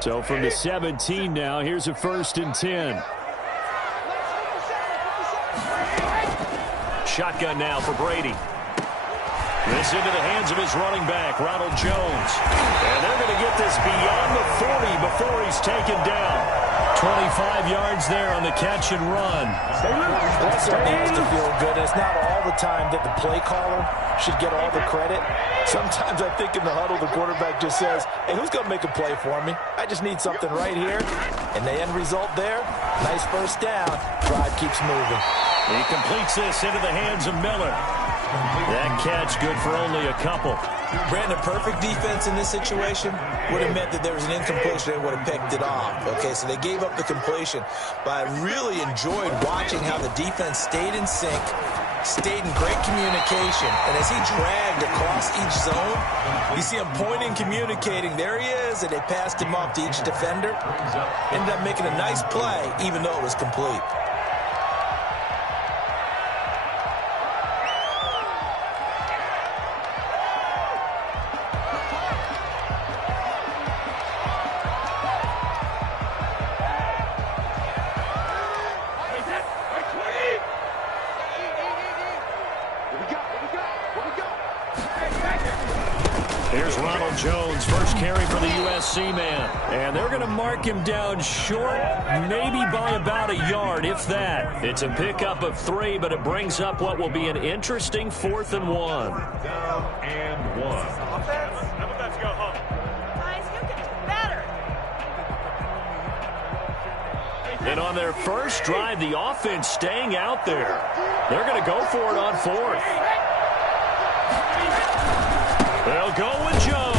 So from the 17 now, here's a 1st and 10. Shotgun now for Brady. This into the hands of his running back, Ronald Jones. And they're going to get this beyond the 40 before he's taken down. 25 yards there on the catch and run. That certainly has to feel good. It's not all the time that the play caller should get all the credit. Sometimes I think in the huddle, the quarterback just says, hey, who's going to make a play for me? I just need something right here. And the end result there, nice first down. Drive keeps moving. He completes this into the hands of Miller. That catch good for only a couple. Brandon, perfect defense in this situation would have meant that there was an incompletion. They would have picked it off. Okay, so they gave up the completion. But I really enjoyed watching how the defense stayed in sync, stayed in great communication. And as he dragged across each zone, you see him pointing, communicating. There he is, and they passed him off to each defender. Ended up making a nice play, even though it was complete. Here's Ronald Jones, first carry for the USC man. And they're going to mark him down short, maybe by about a yard, if that. It's a pickup of 3, but it brings up what will be an interesting 4th and 1. Down and 1. Let's go home. Guys, you can do better. And on their first drive, the offense staying out there. They're going to go for it on 4th. They'll go with Jones.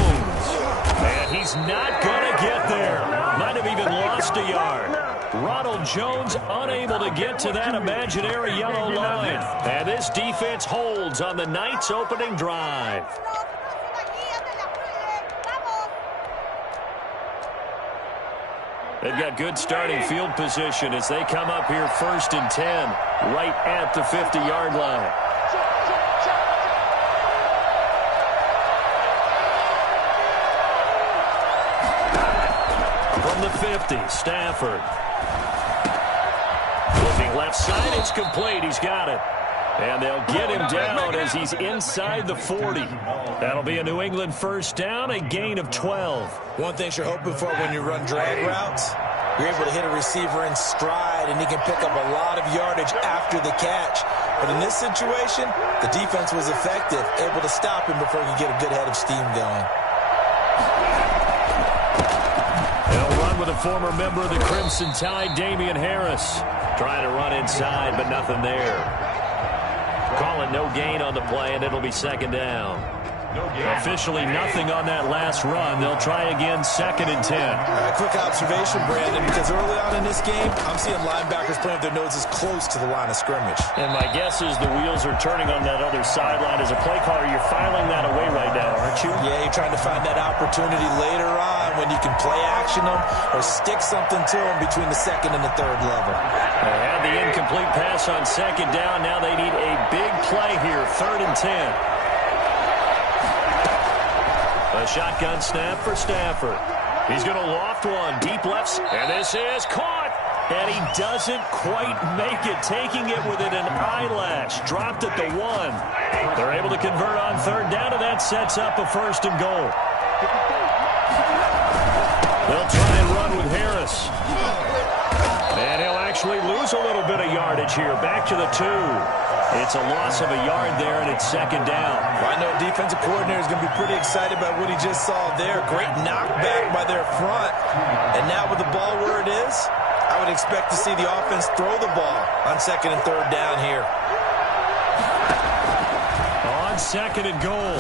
And he's not going to get there. Might have even lost a yard. Ronald Jones unable to get to that imaginary yellow line. And this defense holds on the Knights' opening drive. They've got good starting field position as they come up here 1st and 10, right at the 50-yard line. From the 50, Stafford. Looking left side, it's complete. He's got it. And they'll get him down as he's inside the 40. That'll be a New England first down, a gain of 12. One thing you're hoping for when you run drag routes, you're able to hit a receiver in stride, and he can pick up a lot of yardage after the catch. But in this situation, the defense was effective, able to stop him before he could get a good head of steam going. They'll run with a former member of the Crimson Tide, Damian Harris. Trying to run inside, but nothing there. Calling no gain on the play, and it'll be 2nd down. Officially nothing on that last run. They'll try again 2nd and 10. Quick observation, Brandon, because early on in this game, I'm seeing linebackers playing with their noses close to the line of scrimmage. And my guess is the wheels are turning on that other sideline. As a play caller, you're filing that away right now, aren't you? Yeah, you're trying to find that opportunity later on when you can play action them or stick something to them between the 2nd and the 3rd level. They had the incomplete pass on 2nd down. Now they need a big play here, 3rd and 10. A shotgun snap for Stafford. He's going to loft one, deep left, and this is caught. And he doesn't quite make it, taking it within an eyelash. Dropped at the 1. They're able to convert on 3rd down, and that sets up a 1st and goal. They'll try and run with Harris. And he'll actually lose a little bit of yardage here. Back to the 2. It's a loss of a yard there, and it's 2nd down. Well, I know defensive coordinator is going to be pretty excited about what he just saw there. Great knockback by their front. And now with the ball where it is, I would expect to see the offense throw the ball on 2nd and 3rd down here. On 2nd and goal,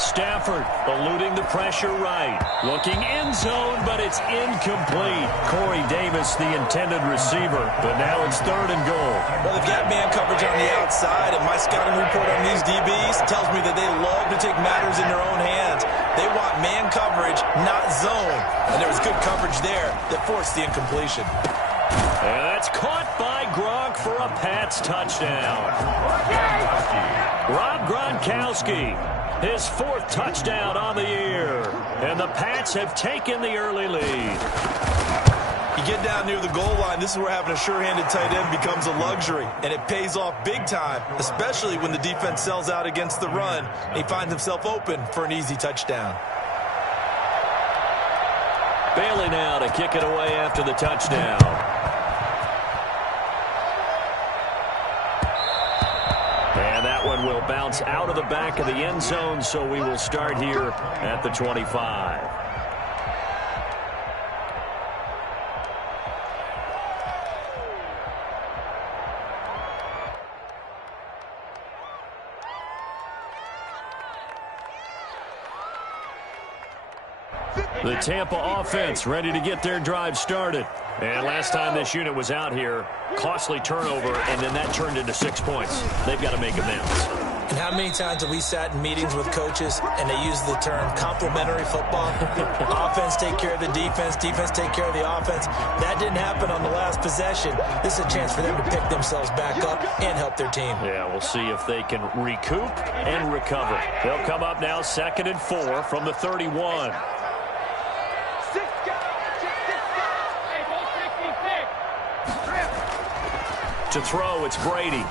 Stafford eluding the pressure right. Looking end zone, but it's incomplete. Corey Davis, the intended receiver, but now it's 3rd and goal. Well, they've got man coverage on the outside, and my scouting report on these DBs tells me that they love to take matters in their own hands. They want man coverage, not zone. And there was good coverage there that forced the incompletion. And that's caught by Gronk for a Pats touchdown. Rob Gronkowski His 4th touchdown on the year. And the Pats have taken the early lead. You get down near the goal line, this is where having a sure-handed tight end becomes a luxury, and it pays off big time, especially when the defense sells out against the run, and he finds himself open for an easy touchdown. Bailey now to kick it away after the touchdown. And that one will bounce out of the back of the end zone, so we will start here at the 25. The Tampa offense ready to get their drive started. And last time this unit was out here, costly turnover, and then that turned into 6 points. They've got to make amends. And how many times have we sat in meetings with coaches and they use the term complementary football? Offense take care of the defense, defense take care of the offense. That didn't happen on the last possession. This is a chance for them to pick themselves back up and help their team. Yeah, we'll see if they can recoup and recover. They'll come up now 2nd and 4 from the 31. To throw, it's Brady.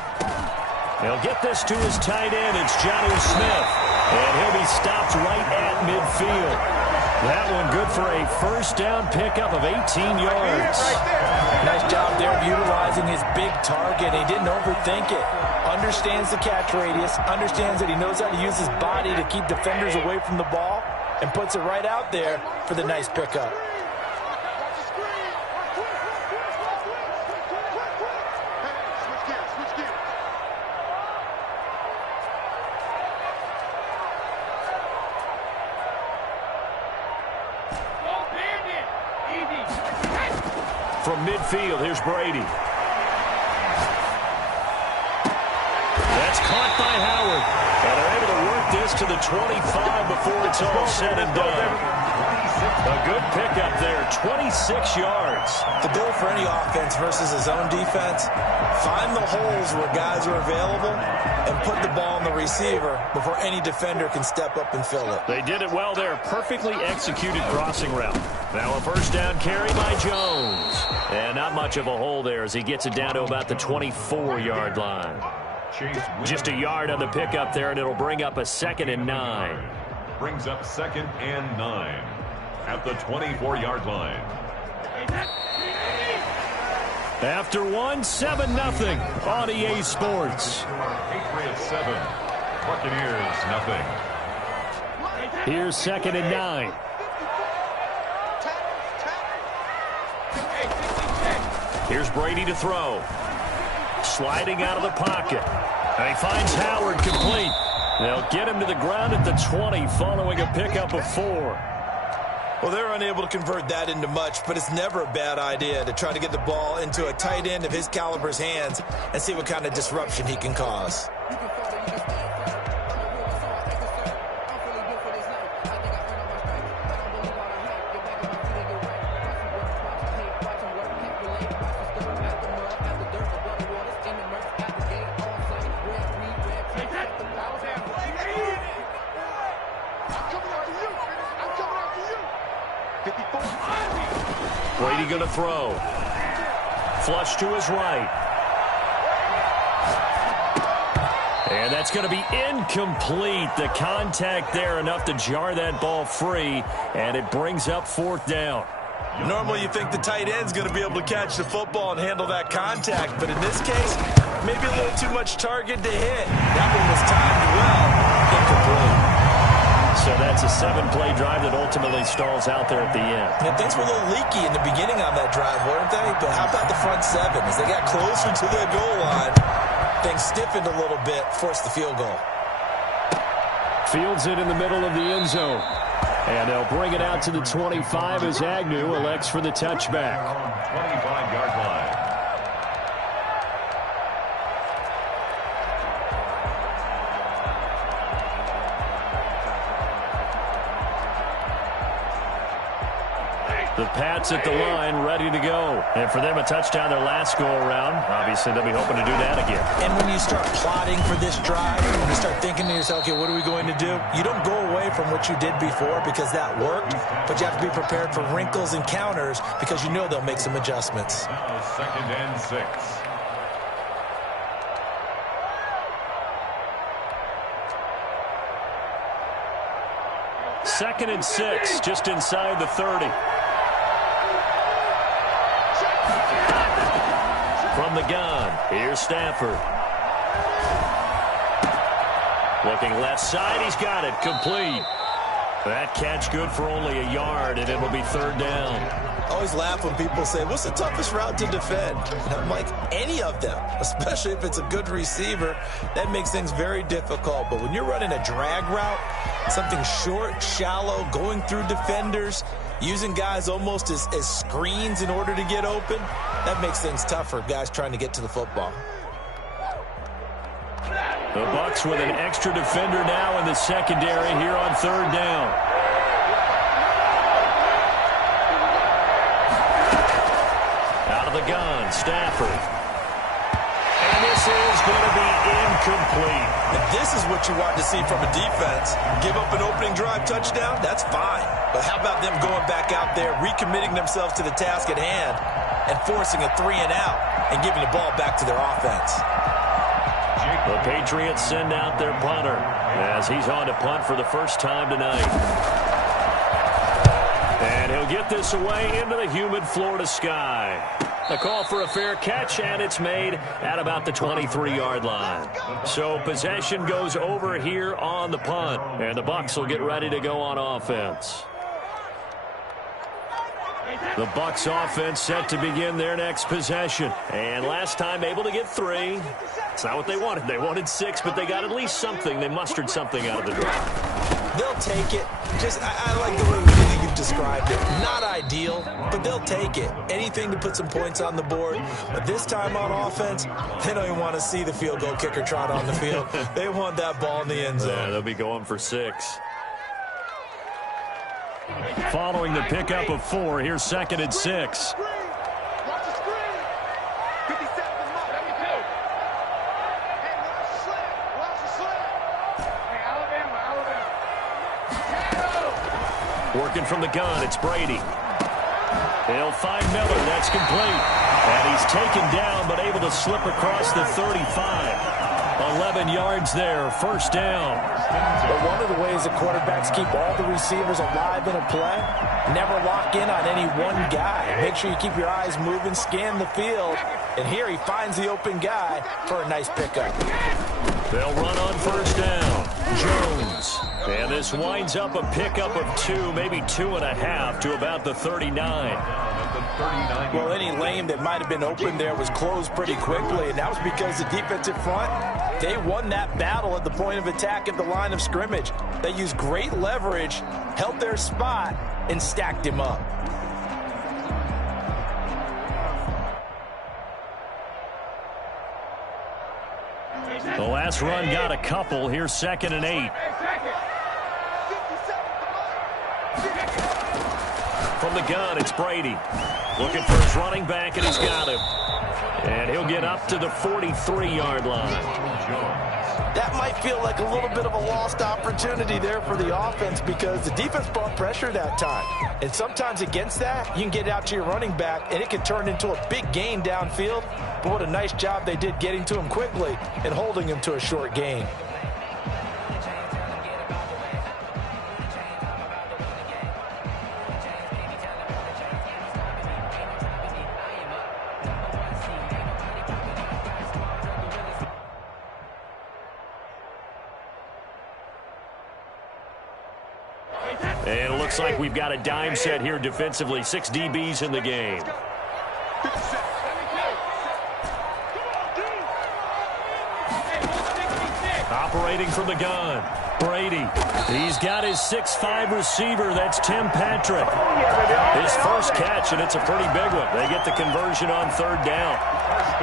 He'll get this to his tight end. It's Jonnu Smith. And he'll be stopped right at midfield. That one good for a first down pickup of 18 yards. Nice job there of utilizing his big target. He didn't overthink it. Understands the catch radius. Understands that he knows how to use his body to keep defenders away from the ball. And puts it right out there for the nice pickup. From midfield, here's Brady. That's caught by Howard. And they're able to work this to the 25 before it's all said and done. A good pickup there, 26 yards. The goal for any offense versus his own defense, find the holes where guys are available and put the ball on the receiver before any defender can step up and fill it. They did it well there. Perfectly executed crossing route. Now a first down carry by Jones. And not much of a hole there as he gets it down to about the 24-yard line. Just a yard on the pickup there, and it'll bring up a 2nd and 9. Brings up 2nd and 9 at the 24-yard line. After 7-0 on EA Sports. Patriots 7, Buccaneers nothing. Here's 2nd and 9. Here's Brady to throw. Sliding out of the pocket. And he finds Howard complete. They'll get him to the ground at the 20 following a pickup of 4. Well, they're unable to convert that into much, but it's never a bad idea to try to get the ball into a tight end of his caliber's hands and see what kind of disruption he can cause. Brady going to throw. Flush to his right. And that's going to be incomplete. The contact there enough to jar that ball free, and it brings up 4th down. Normally you think the tight end's going to be able to catch the football and handle that contact, but in this case, maybe a little too much target to hit. That one was timed well. Incomplete. So that's a 7-play drive that ultimately stalls out there at the end. Yeah, things were a little leaky in the beginning on that drive, weren't they? But how about the front 7? As they got closer to the goal line, things stiffened a little bit, forced the field goal. Fields it in the middle of the end zone. And they'll bring it out to the 25 as Agnew elects for the touchback. 25-yard line. The Pats at the line, ready to go. And for them, a touchdown their last go-around. Obviously, they'll be hoping to do that again. And when you start plotting for this drive, when you start thinking to yourself, okay, what are we going to do? You don't go away from what you did before because that worked, but you have to be prepared for wrinkles and counters because you know they'll make some adjustments. Now 2nd and 6. Second and 6, just inside the 30. From the gun, here's Stafford. Looking left side, he's got it, complete. That catch good for only a yard, and it'll be 3rd down. I always laugh when people say, what's the toughest route to defend? And I'm like, any of them, especially if it's a good receiver. That makes things very difficult. But when you're running a drag route, something short, shallow, going through defenders, using guys almost as screens in order to get open, that makes things tough for guys trying to get to the football. The Bucs with an extra defender now in the secondary here on 3rd down. Out of the gun, Stafford. And this is going to be incomplete. And this is what you want to see from a defense. Give up an opening drive touchdown, that's fine. But how about them going back out there, recommitting themselves to the task at hand, and forcing a 3-and-out and giving the ball back to their offense. The Patriots send out their punter as he's on to punt for the first time tonight. And he'll get this away into the humid Florida sky. A call for a fair catch, and it's made at about the 23-yard line. So possession goes over here on the punt, and the Bucs will get ready to go on offense. The Bucs offense set to begin their next possession. And last time able to get 3. It's not what they wanted. They wanted 6, but they got at least something. They mustered something out of the drive. They'll take it. I like the way you've described it. Not ideal, but they'll take it. Anything to put some points on the board. But this time on offense, they don't even want to see the field goal kicker trot on the field. They want that ball in the end zone. Yeah, they'll be going for 6. Following the pickup of 4, here's 2nd and 6. Working from the gun, it's Brady. They'll find Miller, that's complete. And he's taken down, but able to slip across the 35. 11 yards there, 1st down. But one of the ways the quarterbacks keep all the receivers alive in a play, never lock in on any one guy. Make sure you keep your eyes moving, scan the field. And here he finds the open guy for a nice pickup. They'll run on 1st down. Jones. And this winds up a pickup of 2, maybe 2.5 to about the 39. Well, any lane that might have been open there was closed pretty quickly, and that was because the defensive front, they won that battle at the point of attack at the line of scrimmage. They used great leverage, held their spot, and stacked him up. The last run got a couple. Here's 2nd and 8. From the gun, it's Brady. Looking for his running back, and he's got him. And he'll get up to the 43-yard line. That might feel like a little bit of a lost opportunity there for the offense because the defense brought pressure that time. And sometimes against that, you can get out to your running back, and it can turn into a big gain downfield. But what a nice job they did getting to him quickly and holding him to a short gain. And it looks like we've got a dime set here defensively. 6 DBs in the game. Operating from the gun, Brady. He's got his 6'5" receiver. That's Tim Patrick. His first catch, and it's a pretty big one. They get the conversion on 3rd down.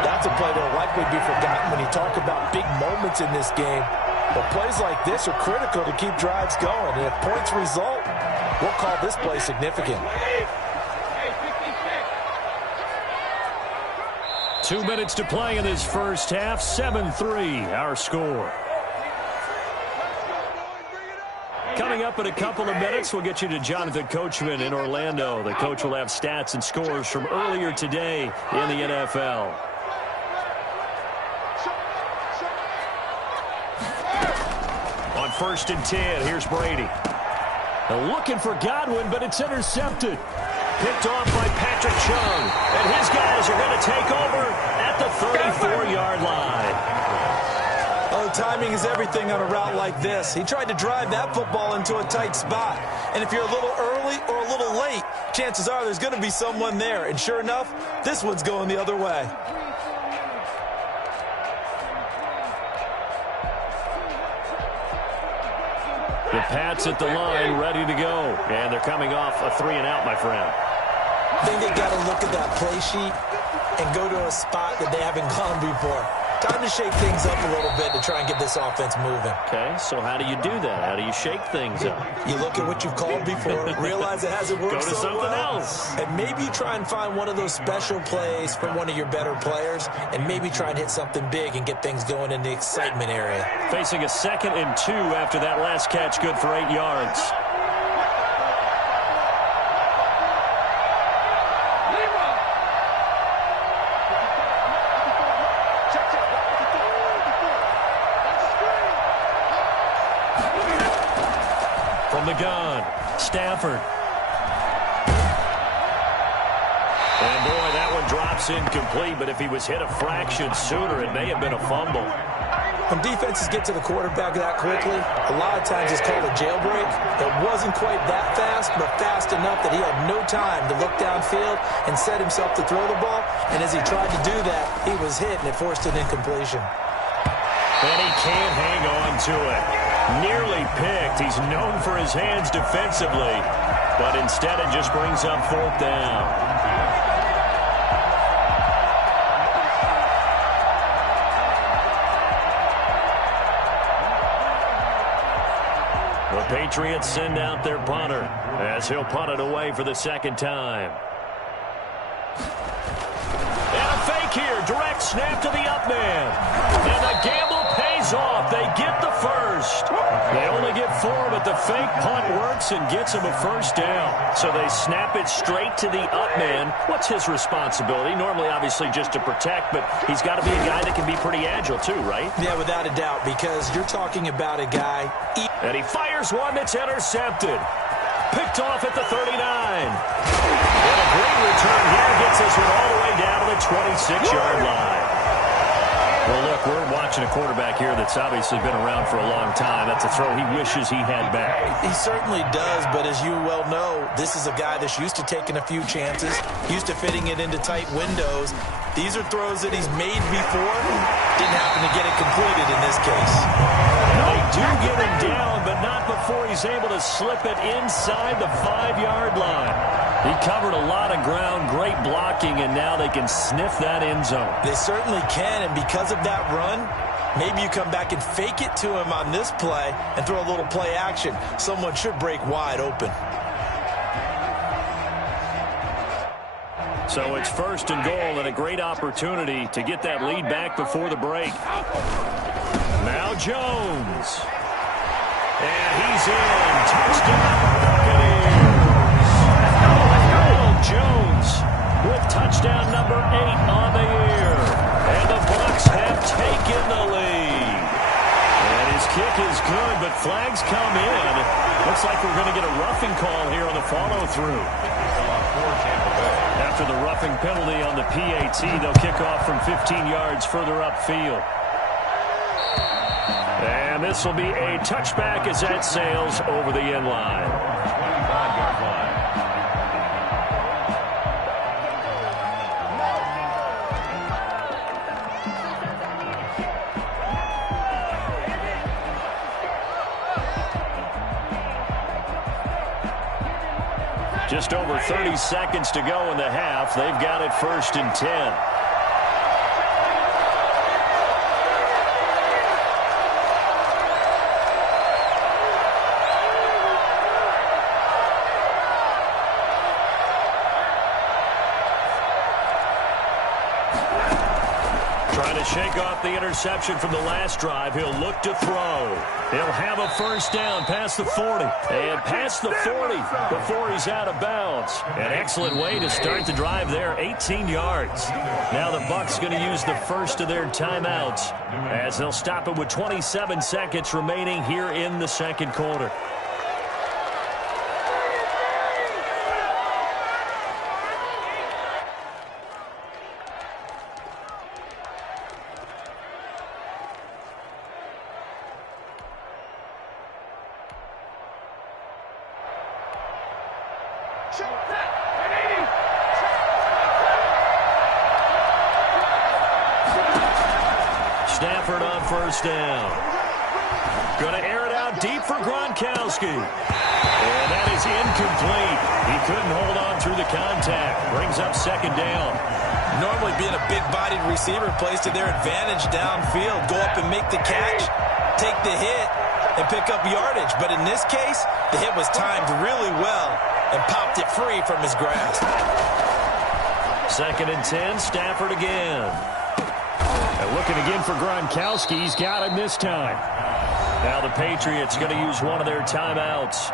That's a play that will likely be forgotten when you talk about big moments in this game. But plays like this are critical to keep drives going. And if points result, we'll call this play significant. 2 minutes to play in this first half. 7-3, our score. Coming up in a couple of minutes, we'll get you to Jonathan Coachman in Orlando. The coach will have stats and scores from earlier today in the NFL. On 1st and 10, here's Brady. Looking for Godwin, but it's intercepted. Picked off by Patrick Chung. And his guys are going to take over at the 34-yard line. Oh, timing is everything on a route like this. He tried to drive that football into a tight spot. And if you're a little early or a little late, chances are there's going to be someone there. And sure enough, this one's going the other way. The Pats at the line, ready to go. And they're coming off a 3-and-out, my friend. I think they got to look at that play sheet and go to a spot that they haven't gone before. Time to shake things up a little bit to try and get this offense moving. Okay, so how do you do that? How do you shake things up? You look at what you've called before, realize it hasn't worked so well. Go to something else. And maybe you try and find one of those special plays from one of your better players, and maybe try and hit something big and get things going in the excitement area. Facing a 2nd and 2 after that last catch, good for 8 yards. The gun, Stafford. And boy, that one drops incomplete, but if he was hit a fraction sooner, it may have been a fumble. When defenses get to the quarterback that quickly, a lot of times it's called a jailbreak. It wasn't quite that fast, but fast enough that he had no time to look downfield and set himself to throw the ball. And as he tried to do that, he was hit, and it forced an incompletion. And he can't hang on to it. Nearly picked. He's known for his hands defensively, but instead it just brings up 4th down. The Patriots send out their punter as he'll punt it away for the 2nd time. And a fake here. Direct snap to the up man. And the gamble pays off. They get the first. They only get 4, but the fake punt works and gets them a 1st down. So they snap it straight to the up man. What's his responsibility? Normally, obviously, just to protect, but he's got to be a guy that can be pretty agile too, right? Yeah, without a doubt, because you're talking about a guy. And he fires one that's intercepted. Picked off at the 39. And a great return here gets this one all the way down to the 26-yard line. Well, look, we're watching a quarterback here that's obviously been around for a long time. That's a throw he wishes he had back. He certainly does, but as you well know, this is a guy that's used to taking a few chances, used to fitting it into tight windows. These are throws that he's made before. Didn't happen to get it completed in this case. They do get him down, but not before he's able to slip it inside the 5-yard line. He covered a lot of ground, great blocking, and now they can sniff that end zone. They certainly can, and because of that run, maybe you come back and fake it to him on this play and throw a little play action. Someone should break wide open. So it's 1st and goal and a great opportunity to get that lead back before the break. Now Jones. And he's in. Touchdown, Buccaneers. Jones with touchdown number 8 on the year. And the Bucs have taken the lead. And his kick is good, but flags come in. Looks like we're going to get a roughing call here on the follow-through. After the roughing penalty on the PAT, they'll kick off from 15 yards further upfield. And this will be a touchback as that sails over the end line. 25-yard line. Just over 30 seconds to go in the half. They've got it 1st and 10. Trying to shake off the interception from the last drive. He'll look to throw. He'll have a first down past the 40. And past the 40 before he's out of bounds. An excellent way to start the drive there, 18 yards. Now the Bucs going to use the first of their timeouts as they'll stop it with 27 seconds remaining here in the second quarter. Stafford on first down. Going to air it out deep for Gronkowski. And that is incomplete. He couldn't hold on through the contact. Brings up second down. Normally being a big-bodied receiver plays to their advantage downfield. Go up and make the catch, take the hit, and pick up yardage. But in this case, the hit was timed really well and popped it free from his grasp. Second and 10, Stafford again. And looking again for Gronkowski. He's got him this time. Now the Patriots going to use one of their timeouts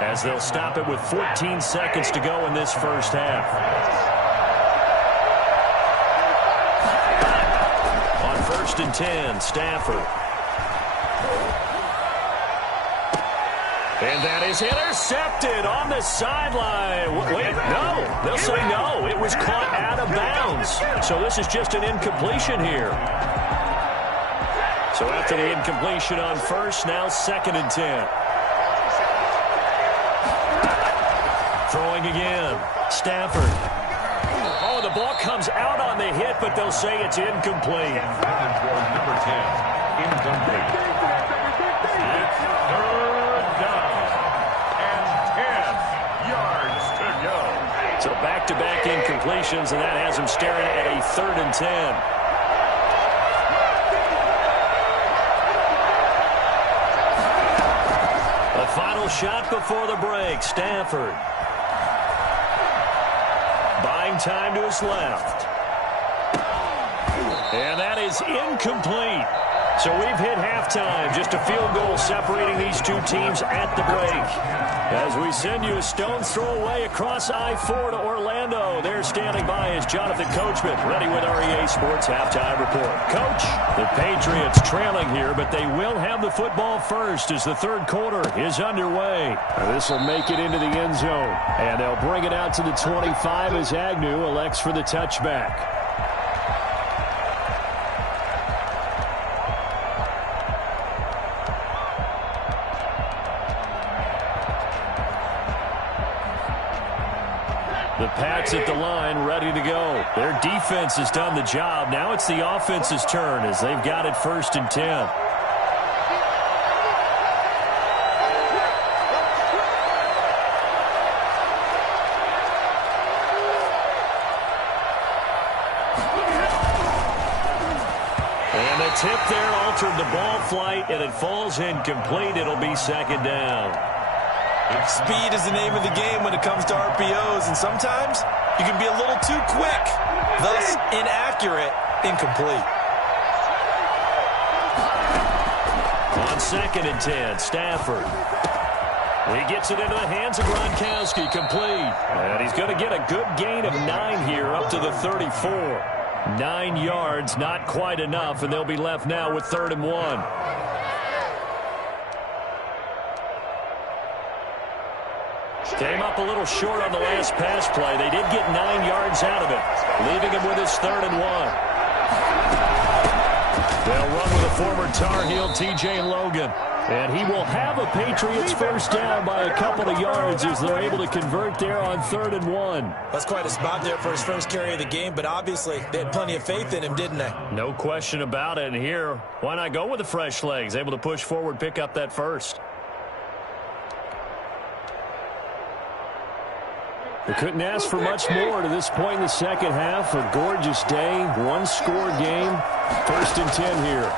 as they'll stop it with 14 seconds to go in this first half. On first and 10, Stafford. And that is intercepted on the sideline. Wait, no. They'll say no. It was caught out of bounds. So this is just an incompletion here. So after the incompletion on first, now second and 10. Throwing again. Stafford. Oh, the ball comes out on the hit, but they'll say it's incomplete. Number 10, incomplete. So back-to-back incompletions, and that has him staring at a third and 10. A final shot before the break. Stafford. Buying time to his left. And that is incomplete. So we've hit halftime. Just a field goal separating these two teams at the break. As we send you a stone's throw away across I-4 to Orlando. There standing by is Jonathan Coachman, ready with REA Sports Halftime Report. Coach, the Patriots trailing here, but they will have the football first as the third quarter is underway. This will make it into the end zone, and they'll bring it out to the 25 as Agnew elects for the touchback. The Pats at the line, ready to go. Their defense has done the job. Now it's the offense's turn as they've got it first and 10. And the tip there altered the ball flight, and it falls incomplete. It'll be second down. Speed is the name of the game when it comes to RPOs, and sometimes you can be a little too quick, thus inaccurate, incomplete. On second and 10, Stafford. He gets it into the hands of Gronkowski, complete. And he's going to get a good gain of 9 here up to the 34. 9 yards, not quite enough, and they'll be left now with 3rd and 1. Came up a little short on the last pass play. They did get 9 yards out of it, leaving him with his 3rd and 1. They'll run with a former Tar Heel, T.J. Logan. And he will have a Patriots first down by a couple of yards as they're able to convert there on 3rd and 1. That's quite a spot there for his first carry of the game, but obviously they had plenty of faith in him, didn't they? No question about it. And here, why not go with the fresh legs? Able to push forward, pick up that first. We couldn't ask for much more to this point in the second half. A gorgeous day, one-score game. 1st and 10 here.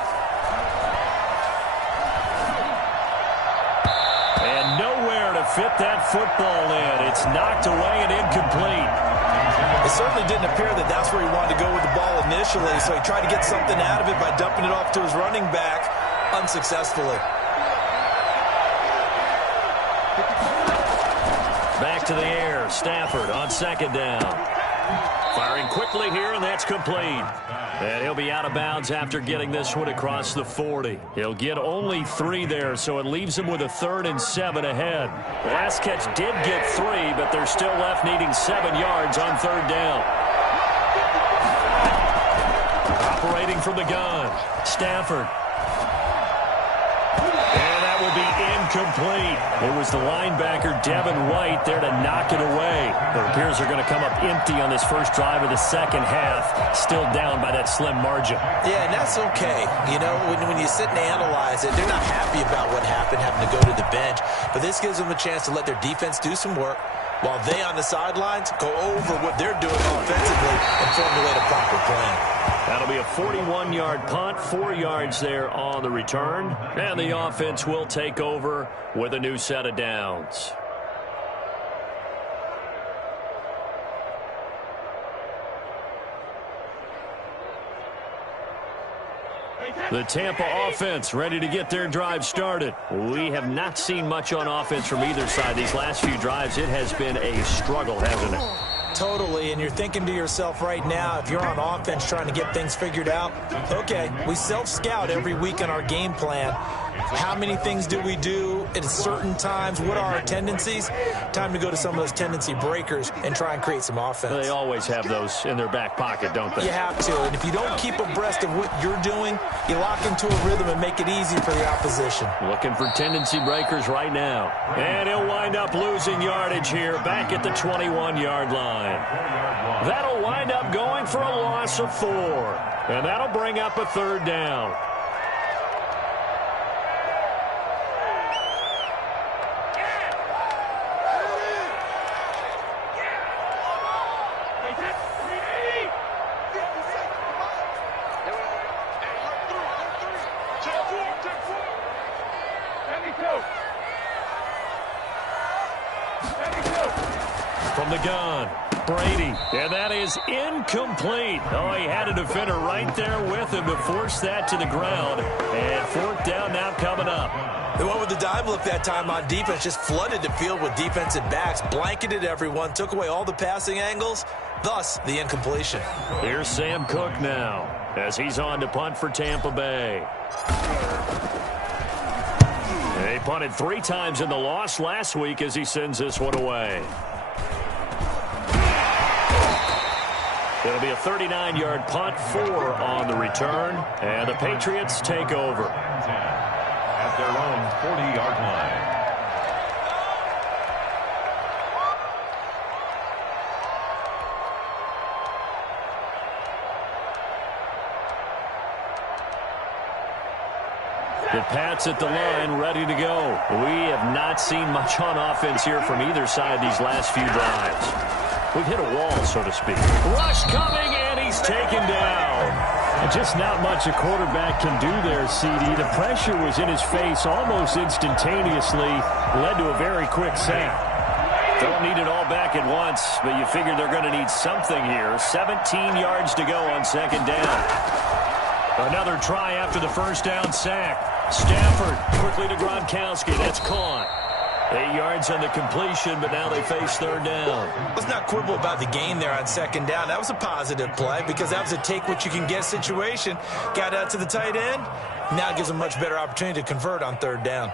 fit that football in. It's knocked away and incomplete. This certainly didn't appear that that's where he wanted to go with the ball initially, so he tried to get something out of it by dumping it off to his running back unsuccessfully. Back to the air. Stafford on second down. Firing quickly here, and that's complete. And he'll be out of bounds after getting this one across the 40. He'll get only 3 there, so it leaves him with a 3rd and 7 ahead. The last catch did get 3, but they're still left needing 7 yards on 3rd down. Operating from the gun, Stafford. And that will be incomplete. It was the linebacker, Devin White, there to knock it away. It appears they're going to come up empty on this first drive of the second half, still down by that slim margin. Yeah, and that's okay. You know, when you sit and analyze it, they're not happy about what happened, having to go to the bench. But this gives them a chance to let their defense do some work while they on the sidelines go over what they're doing offensively and formulate a proper plan. That'll be a 41-yard punt, 4 yards there on the return. And the offense will take over with a new set of downs. The Tampa offense ready to get their drive started. We have not seen much on offense from either side. These last few drives, it has been a struggle, hasn't it? Totally, and you're thinking to yourself right now, if you're on offense trying to get things figured out, okay, we self-scout every week on our game plan. How many things do we do at certain times? What are our tendencies? Time to go to some of those tendency breakers and try and create some offense. They always have those in their back pocket, don't they? You have to, and if you don't keep abreast of what you're doing, you lock into a rhythm and make it easy for the opposition. Looking for tendency breakers right now. And he'll wind up losing yardage here back at the 21-yard line. That'll wind up going for a loss of 4. And that'll bring up a 3rd down. From the gun, Brady, and that is incomplete. Oh, he had a defender right there with him to force that to the ground. And 4th down now coming up. The one with the dime look that time on defense just flooded the field with defensive backs, blanketed everyone, took away all the passing angles, thus the incompletion. Here's Sam Cook now as he's on to punt for Tampa Bay. They punted 3 times in the loss last week as he sends this one away. It'll be a 39-yard punt, 4 on the return, and the Patriots take over. At their own 40-yard line. The Pats at the line, ready to go. We have not seen much on offense here from either side these last few drives. We've hit a wall, so to speak. Rush coming, and he's taken down. Just not much a quarterback can do there, CD. The pressure was in his face almost instantaneously. Led to a very quick sack. Don't need it all back at once, but you figure they're going to need something here. 17 yards to go on 2nd down. Another try after the 1st down sack. Stafford quickly to Gronkowski. That's caught. 8 yards on the completion, but now they face 3rd down. Let's not quibble about the gain there on 2nd down. That was a positive play because that was a take-what-you-can-get situation. Got out to the tight end. Now it gives them a much better opportunity to convert on 3rd down.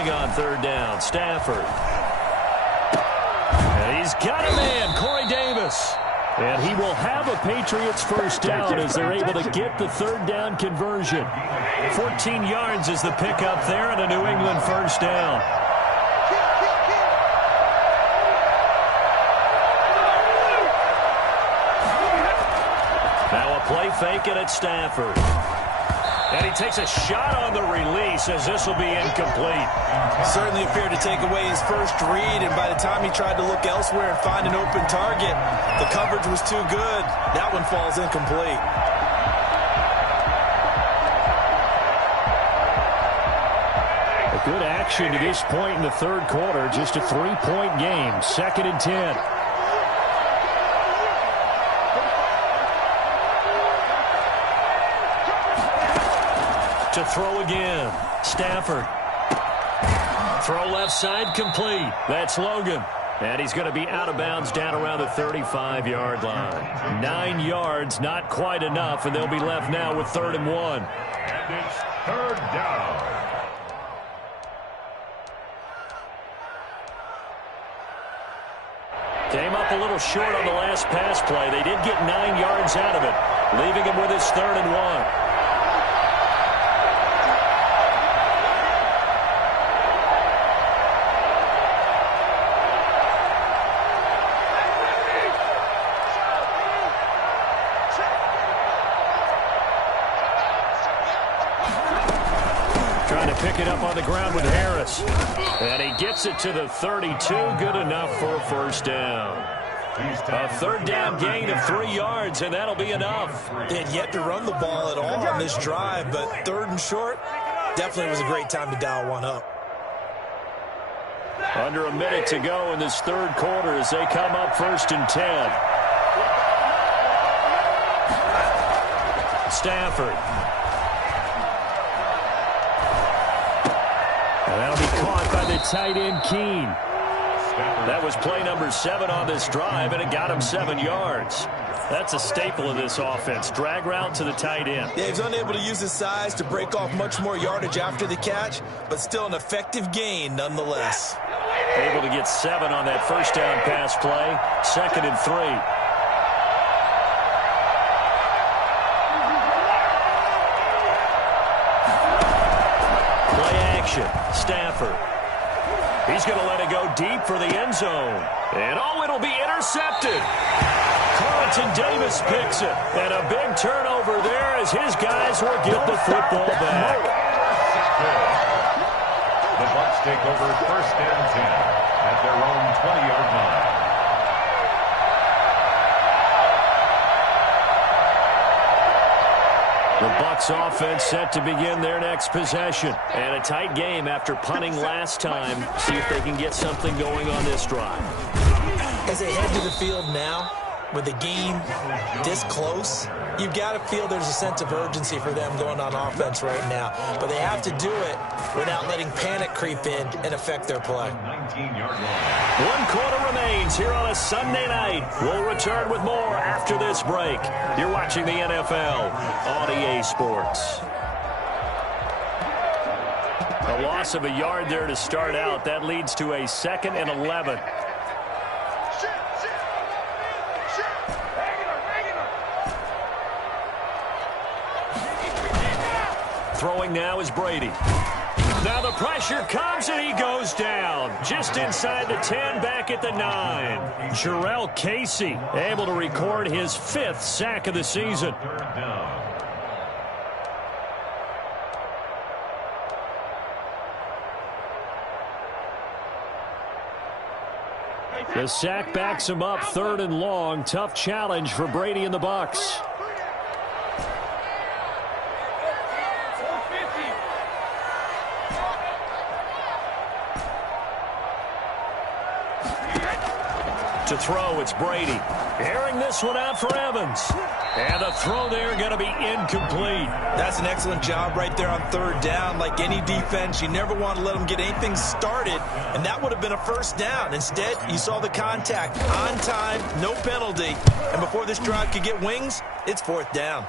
On 3rd down, Stafford. And he's got him in, Corey Davis. And he will have a Patriots 1st down as they're able to get the 3rd down conversion. 14 yards is the pickup there and a New England 1st down. Now a play fake, and it's Stafford. And he takes a shot on the release as this will be incomplete. Certainly appeared to take away his first read, and by the time he tried to look elsewhere and find an open target, the coverage was too good. That one falls incomplete. A good action to this point in the third quarter. Just a 3-point game. 2nd and 10. To throw again. Stafford. Throw left side complete. That's Logan. And he's going to be out of bounds down around the 35-yard line. 9 yards, not quite enough, and they'll be left now with 3rd and 1. And it's 3rd down. Came up a little short on the last pass play. They did get 9 yards out of it, leaving him with his 3rd and 1. Pick it up on the ground with Harris. And he gets it to the 32. Good enough for a 1st down. A 3rd down gain of 3 yards, and that'll be enough. They had yet to run the ball at all on this drive, but 3rd and short definitely was a great time to dial one up. Under a minute to go in this 3rd quarter as they come up 1st and 10. Stafford. That'll be caught by the tight end, Keene. That was play number 7 on this drive, and it got him 7 yards. That's a staple of this offense. Drag route to the tight end. Yeah, he's unable to use his size to break off much more yardage after the catch, but still an effective gain nonetheless. Able to get 7 on that 1st down pass play. 2nd and 3. Stafford. He's going to let it go deep for the end zone. And oh, it'll be intercepted. Carlton Davis picks it. And a big turnover there as his guys will get the football back. The Bucs take over 1st and 10 at their own 20-yard line. The Bucs offense set to begin their next possession. And a tight game after punting last time. See if they can get something going on this drive. As they head to the field now, with the game this close, you've got to feel there's a sense of urgency for them going on offense right now. But they have to do it without letting panic creep in and affect their play. 19-yard line. 1 quarter remains here on a Sunday night. We'll return with more after this break. You're watching the NFL on EA Sports. A loss of a yard there to start out. That leads to a 2nd and 11. Throwing now is Brady. Now the pressure comes and he goes down. Just inside the 10, back at the 9. Jarrell Casey able to record his 5th sack of the season. 3rd down. The sack backs him up 3rd and long. Tough challenge for Brady and the Bucs. To throw, it's Brady. Airing this one out for Evans. And the throw there going to be incomplete. That's an excellent job right there on 3rd down. Like any defense, you never want to let them get anything started, and that would have been a 1st down. Instead, you saw the contact on time, no penalty, and before this drive could get wings, it's 4th down.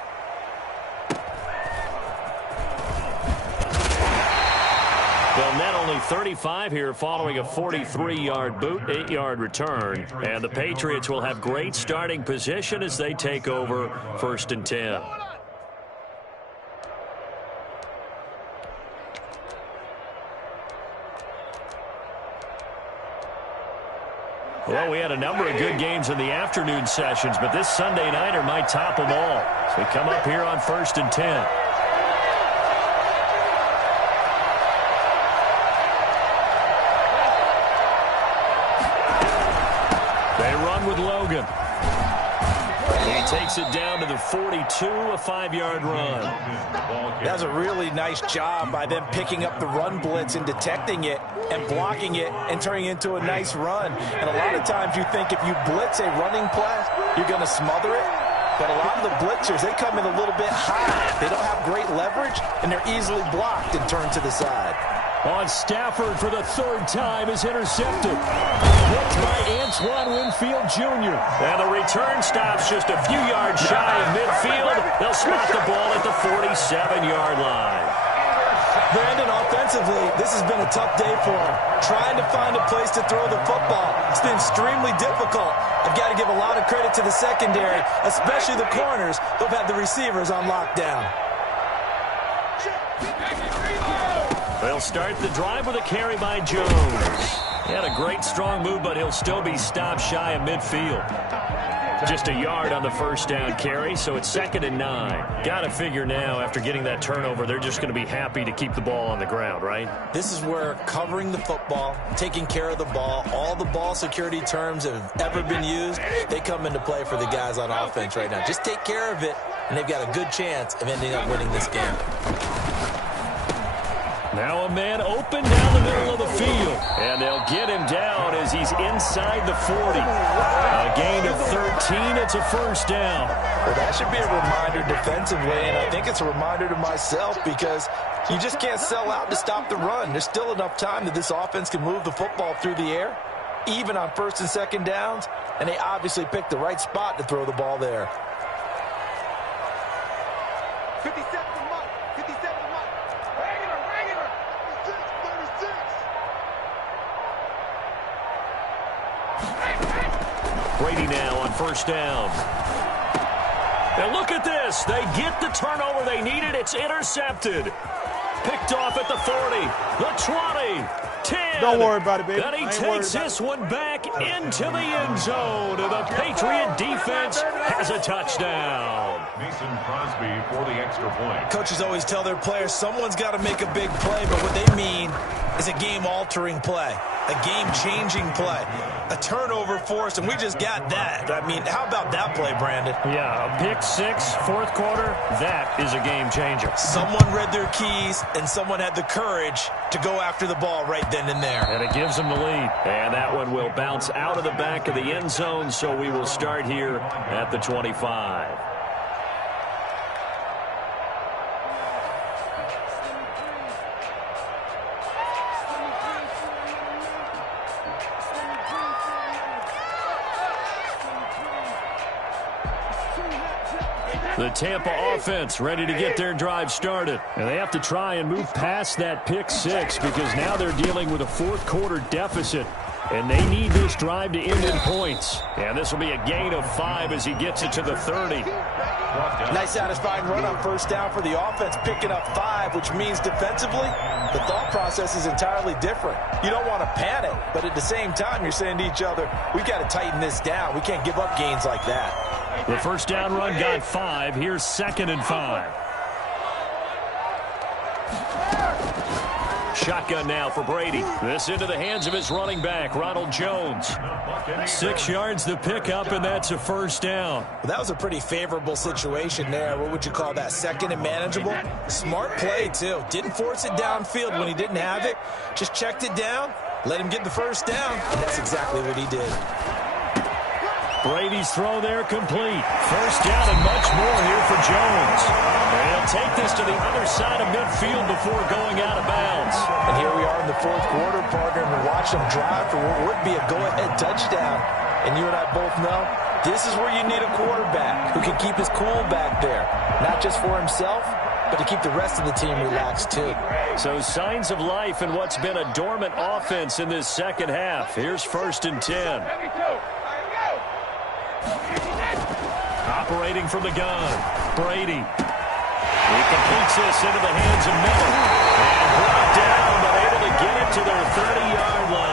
They'll net only 35 here following a 43-yard boot, 8-yard return. And the Patriots will have great starting position as they take over 1st and 10. Well, we had a number of good games in the afternoon sessions, but this Sunday nighter might top them all. So we come up here on 1st and 10. They run with Logan. He takes it down to the 42, a 5-yard run. That was a really nice job by them picking up the run blitz and detecting it and blocking it and turning it into a nice run. And a lot of times you think if you blitz a running play, you're going to smother it. But a lot of the blitzers, they come in a little bit high. They don't have great leverage, and they're easily blocked and turned to the side. On Stafford for the 3rd time is intercepted. Hit by Antoine Winfield Jr. And the return stops just a few yards shy of midfield. They'll spot the ball at the 47-yard line. Brandon, offensively, this has been a tough day for him. Trying to find a place to throw the football. It's been extremely difficult. I've got to give a lot of credit to the secondary, especially the corners who've had the receivers on lockdown. They'll start the drive with a carry by Jones. He had a great strong move, but he'll still be stopped shy of midfield. Just a yard on the first down carry, so it's 2nd and 9. Got to figure now, after getting that turnover, they're just going to be happy to keep the ball on the ground, right? This is where covering the football, taking care of the ball, all the ball security terms that have ever been used, they come into play for the guys on offense right now. Just take care of it, and they've got a good chance of ending up winning this game. Now a man open down the middle of the field. And they'll get him down as he's inside the 40. A gain of 13. It's a 1st down. Well, that should be a reminder defensively, and I think it's a reminder to myself because you just can't sell out to stop the run. There's still enough time that this offense can move the football through the air, even on 1st and 2nd downs, and they obviously picked the right spot to throw the ball there. 57 Mike. 57 Mike. Hanging her. 36. Brady now on 1st down. And look at this. They get the turnover they needed. It's intercepted. Picked off at the 40, the 20, 10. Don't worry about it, baby. And he takes this one back into the end zone. And the Patriot defense has a touchdown. Mason Crosby for the extra point. Coaches always tell their players someone's got to make a big play, but what they mean is a game-altering play, a game-changing play, a turnover forced, and we just got that. I mean, how about that play, Brandon? Yeah, a pick 6, 4th quarter. That is a game changer. Someone read their keys, and someone had the courage to go after the ball right then and there. And it gives them the lead. And that one will bounce out of the back of the end zone, so we will start here at the 25. The Tampa offense ready to get their drive started. And they have to try and move past that pick 6 because now they're dealing with a 4th quarter deficit. And they need this drive to end in points. And this will be a gain of 5 as he gets it to the 30. Nice satisfying run on 1st down for the offense, picking up 5, which means defensively, the thought process is entirely different. You don't want to panic, but at the same time, you're saying to each other, we've got to tighten this down. We can't give up gains like that. The 1st down run got 5. Here's 2nd and 5. Shotgun now for Brady. This into the hands of his running back, Ronald Jones. 6 yards to pick up, and that's a 1st down. Well, that was a pretty favorable situation there. What would you call that? 2nd and manageable? Smart play, too. Didn't force it downfield when he didn't have it. Just checked it down, let him get the 1st down, and that's exactly what he did. Brady's throw there complete. 1st down and much more here for Jones. And he'll take this to the other side of midfield before going out of bounds. And here we are in the 4th quarter, partner, and watch them drive for what would be a go-ahead touchdown. And you and I both know this is where you need a quarterback who can keep his cool back there, not just for himself, but to keep the rest of the team relaxed too. So signs of life in what's been a dormant offense in this 2nd half. Here's 1st and 10. Operating from the gun, Brady. He completes this into the hands of Miller. And brought down, but able to get it to their 30-yard line.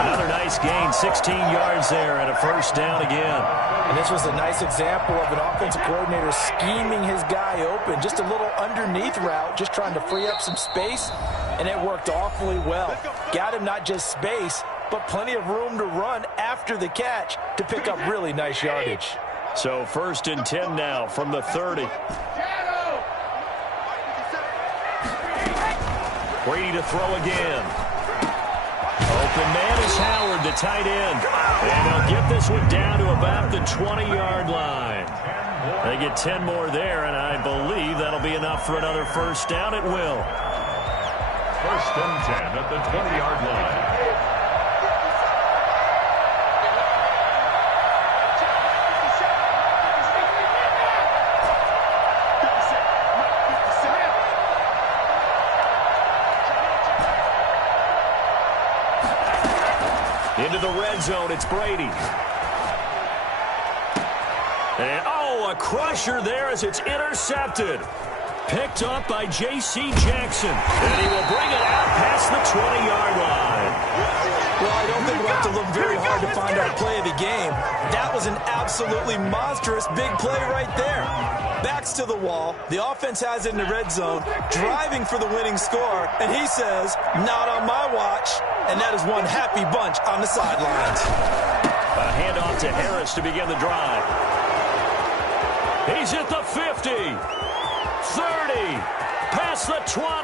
Another nice gain, 16 yards there, and a 1st down again. And this was a nice example of an offensive coordinator scheming his guy open. Just a little underneath route, just trying to free up some space, and it worked awfully well. Got him not just space, but plenty of room to run after the catch to pick up really nice yardage. So 1st and 10 now from the 30. Brady to throw again. Open man is Howard, the tight end. And they'll get this one down to about the 20-yard line. They get 10 more there, and I believe that'll be enough for another first down. It will. 1st and 10 at the 20-yard line. Into the red zone, it's Brady. And, a crusher there as it's intercepted. Picked up by J.C. Jackson. And he will bring it out past the 20-yard line. Well, I don't think we'll have to look very hard to find our play of the game. That was an absolutely monstrous big play right there. Backs to the wall. The offense has it in the red zone, driving for the winning score. And he says, not on my watch. And that is one happy bunch on the sidelines. A handoff to Harris to begin the drive. He's at the 50, 30, past the 20.